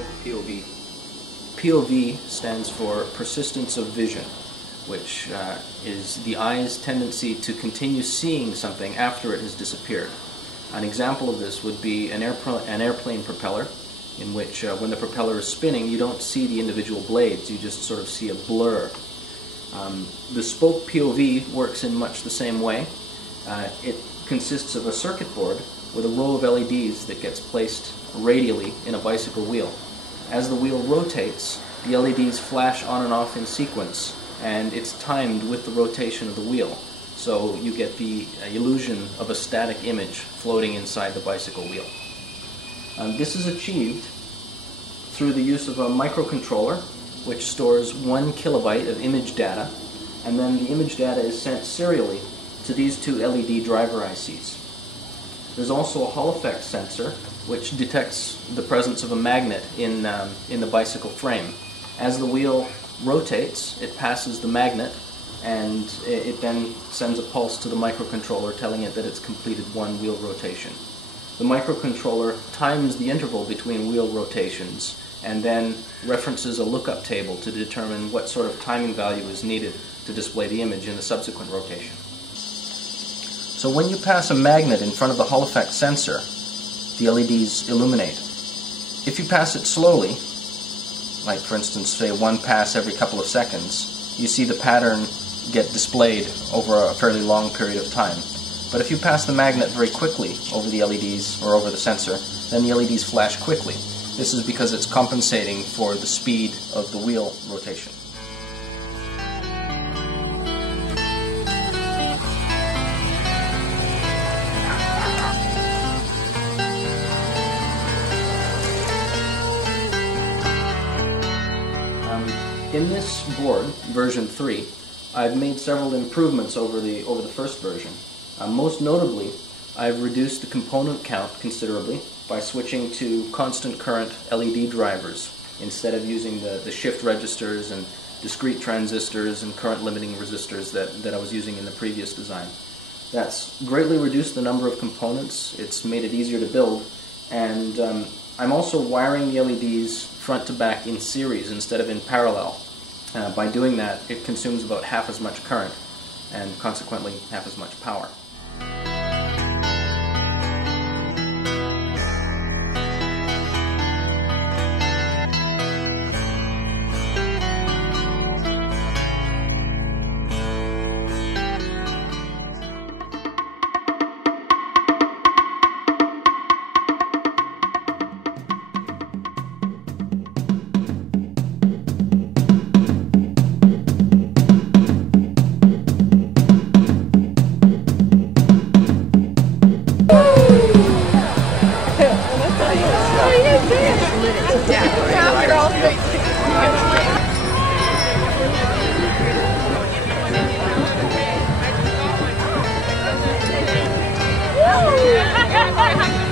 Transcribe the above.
spoke POV. POV stands for persistence of vision, which is the eye's tendency to continue seeing something after it has disappeared. An example of this would be an airplane propeller, in which when the propeller is spinning you don't see the individual blades, you just sort of see a blur. The spoke POV works in much the same way. It consists of a circuit board with a row of LEDs that gets placed radially in a bicycle wheel. As the wheel rotates, the LEDs flash on and off in sequence, and it's timed with the rotation of the wheel. So you get the illusion of a static image floating inside the bicycle wheel. This is achieved through the use of a microcontroller, which stores 1 kilobyte of image data, and then the image data is sent serially to these two LED driver ICs. There's also a Hall effect sensor, which detects the presence of a magnet in the bicycle frame. As the wheel rotates, it passes the magnet, and it then sends a pulse to the microcontroller telling it that it's completed one wheel rotation. The microcontroller times the interval between wheel rotations and then references a lookup table to determine what sort of timing value is needed to display the image in the subsequent rotation. So when you pass a magnet in front of the Hall effect sensor, the LEDs illuminate. If you pass it slowly, like for instance say one pass every couple of seconds, you see the pattern get displayed over a fairly long period of time. But if you pass the magnet very quickly over the LEDs or over the sensor, then the LEDs flash quickly. This is because it's compensating for the speed of the wheel rotation. In this board, version 3, I've made several improvements over the first version. Most notably, I've reduced the component count considerably by switching to constant current LED drivers instead of using the shift registers and discrete transistors and current limiting resistors that I was using in the previous design. That's greatly reduced the number of components, it's made it easier to build, and I'm also wiring the LEDs front to back in series instead of in parallel. By doing that, it consumes about half as much current and consequently half as much power. Woo!